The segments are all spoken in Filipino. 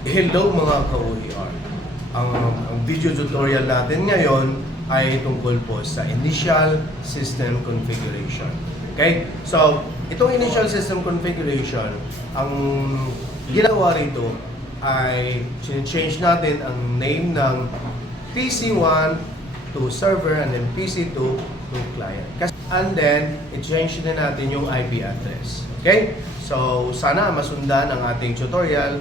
Hello mga ka-OER. Ang video tutorial natin ngayon ay tungkol po sa initial system configuration. Okay? So, itong initial system configuration, ang ginagawa rito ay change natin ang name ng PC1 to server and then PC2 to client. And then, i-change na natin yung IP address. Okay? So, sana masundan ang ating tutorial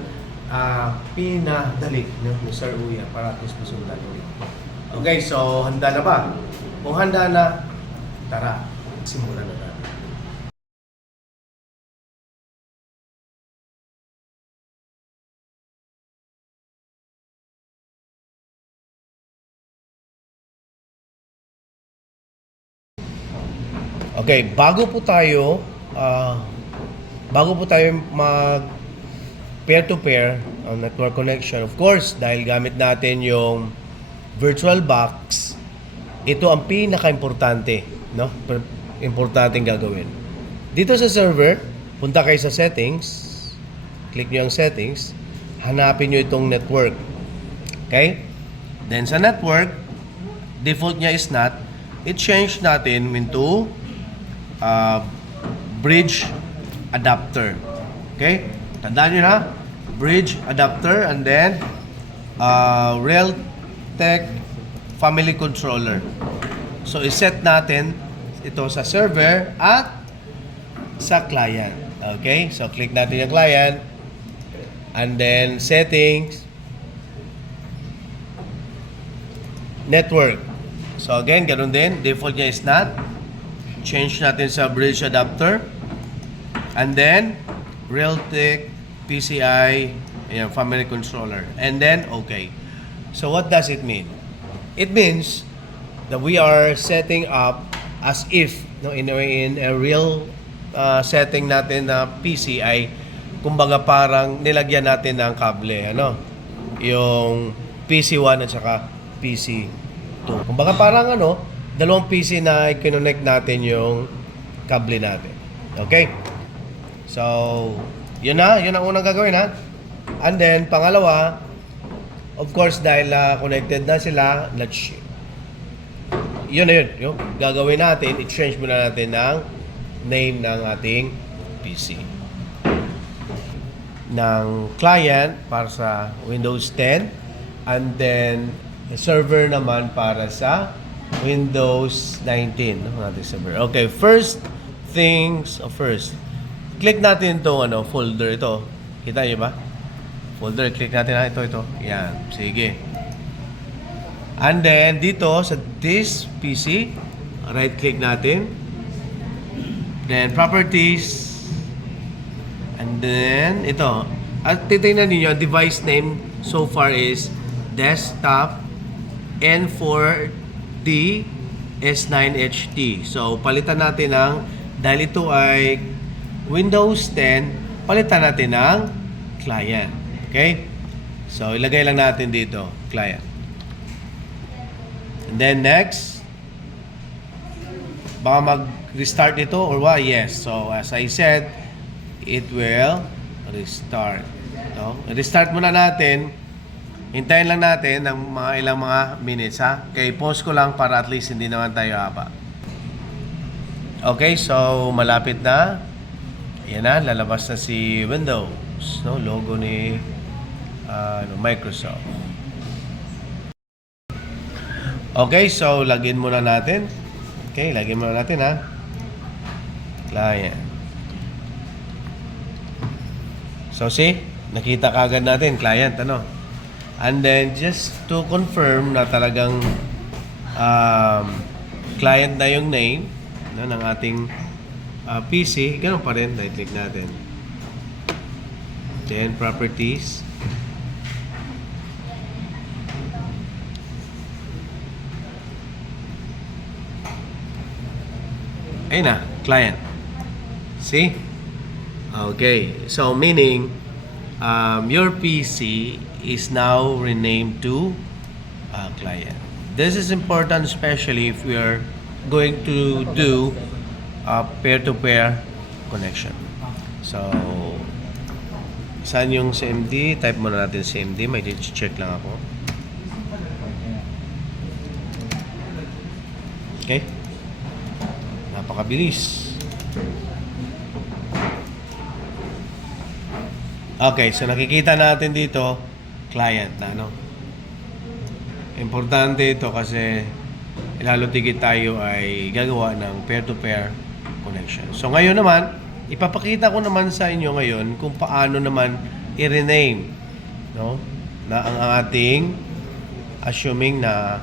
pinadali ni Sir Uya para at least masundan ulit. Okay, so handa na ba? Kung handa na, tara, simulan na natin. Okay, bago po tayo mag peer-to-pair network connection, of course, dahil gamit natin yung VirtualBox, ito ang pinaka-importante, no? Importanteng gagawin. Dito sa server, punta kayo sa settings, click nyo ang settings, hanapin nyo itong network. Okay? Then sa network, default niya is NAT, i-change natin into bridge adapter. Okay? Tandaan nyo na, bridge adapter and then Realtek family controller. So, iset natin ito sa server at sa client. Okay? So, click natin yung client and then settings, network. So, again, ganun din. Default niya is NAT. Change natin sa bridge adapter and then Realtek PCI ayan, family controller and then okay. So what does it mean? It means that we are setting up as if no in a real setting natin na PCI, kumbaga parang nilagyan natin ng kable, ano? Yung PC1 at saka PC2. Kumbaga parang ano, dalawang PC na i-connect natin yung kable natin. Okay? So, yun ang unang gagawin ha. And then, pangalawa, of course, dahil connected na sila, yun na yun. Yung gagawin natin, i-change muna natin ng name ng ating PC. Ng client para sa Windows 10 and then server naman para sa Windows 19. Server. Okay, first things first. Click natin itong folder ito. Kita niyo ba? Folder, click natin na ito. Yan, sige. And then, dito sa this PC, right click natin. Then, properties. And then, ito. At titingnan niyo, device name so far is desktop N4D S9HT. So, palitan natin ng, dahil ito ay Windows 10, palitan natin ng client. Okay? So, ilagay lang natin dito, client. And then next, baka mag-restart ito or what? Yes. So, as I said, it will restart. So, restart muna natin. Hintayin lang natin ng mga ilang mga minutes, ha? Okay, pause ko lang para at least hindi naman tayo haba. Okay, so malapit na. Yan na, lalabas na si Windows, no? Logo ni Microsoft. Okay, so login muna natin. Okay, login muna natin ha. Client. So see, nakita kagad natin client, ano? And then just to confirm na talagang client na yung name no, ng ating PC, ganun pa rin, right-click natin. Then, properties. Ayun na, client. See? Okay. So, meaning, your PC is now renamed to client. This is important, especially if we are going to do peer-to-peer connection. So, Saan yung CMD? Type muna natin CMD. May check lang ako. Okay. Napakabilis. Okay, so nakikita natin dito, client na, no? Importante ito kasi lalo tigit tayo ay gagawa ng peer-to-peer connection. So ngayon naman, ipapakita ko naman sa inyo ngayon kung paano naman i-rename, no? Na ang ating assuming na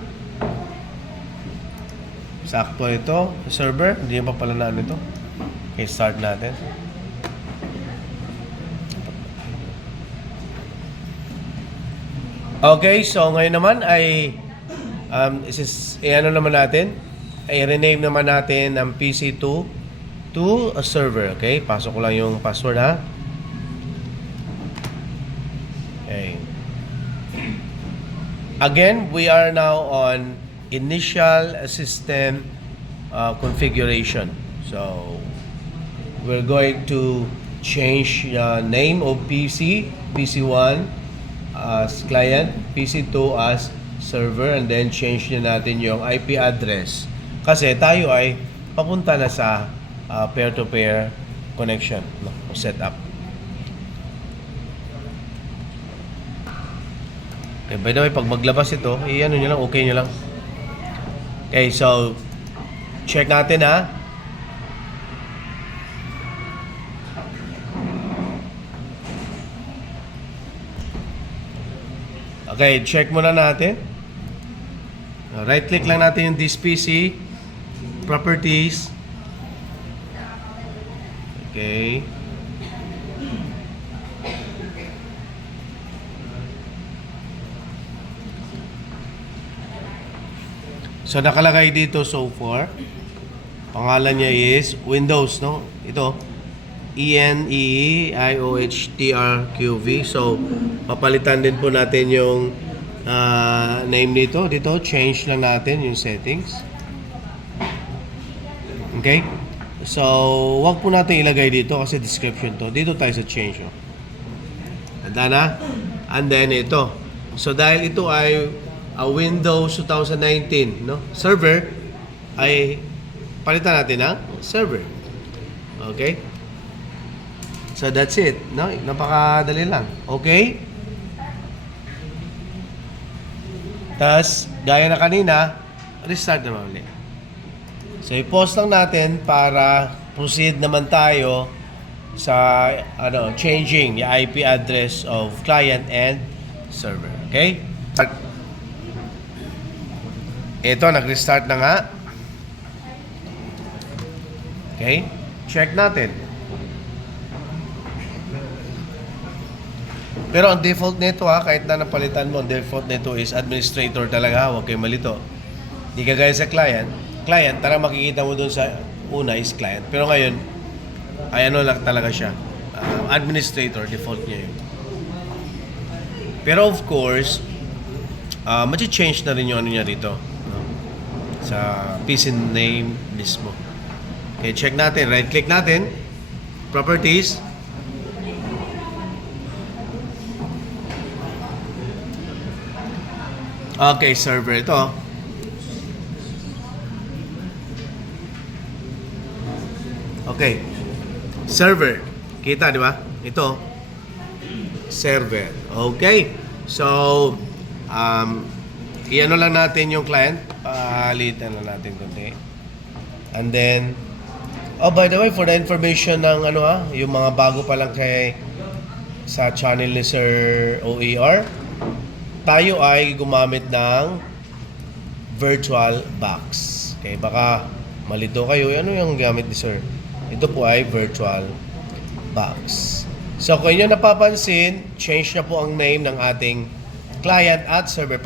sakto ito, server, hindi pa pala na ano ito. Okay, start natin. Okay, so ngayon naman ay ano naman natin, ay rename naman natin ang PC2 to a server. Okay, pasok ko lang yung password ha. Okay. Again, we are now on initial system configuration. So we're going to change the name of PC1 as client, PC2 as server, and then change na natin yung IP address kasi tayo ay papunta na sa peer-to-peer connection, no? Setup. Okay, by the way, pag maglabas ito, ano nyo lang, okay nyo lang. Okay, so check natin ha. Okay, check muna natin. Right click lang natin yung this PC, properties. Okay. So nakalagay dito so far. Pangalan niya is Windows, no? Ito. ENEIOHTRQV. So papalitan din po natin yung name nito. Dito, change lang natin yung settings. Okay? So, wag po natin ilagay dito kasi description to. Dito tayo sa change. Oh. Tanda na? And then ito. So, dahil ito ay Windows 2019, no? Server, ay palitan natin ang server. Okay? So, that's it. No? Napakadali lang. Okay? Tapos, gaya na kanina, restart naman ulit. So, i-pause lang natin para proceed naman tayo sa changing yung IP address of client and server. Okay? Ito, nag-restart na nga. Okay? Check natin. Pero ang default nito kahit na napalitan mo, ang default nito is administrator talaga. Huwag kayo malito. Hindi kagaya sa client. Client, tarang makikita mo dun sa una is client. Pero ngayon, ay lang talaga siya. Administrator, default niya yun. Pero of course, change na rin yung ano niya dito. No? Sa PC name mismo. Okay, check natin. Right click natin. Properties. Okay, server ito. Okay. Server. Kita, di ba? Ito. Server. Okay. So, i-ano lang natin yung client. Palitan lang natin kunti. And then, by the way, for the information ng yung mga bago pa lang sa channel ni Sir OER, tayo ay gumamit ng virtual box. Okay, baka malito kayo. Ano yung gamit ni Sir? Ito po ay virtual box. So, kung inyo napapansin, change na po ang name ng ating client at server.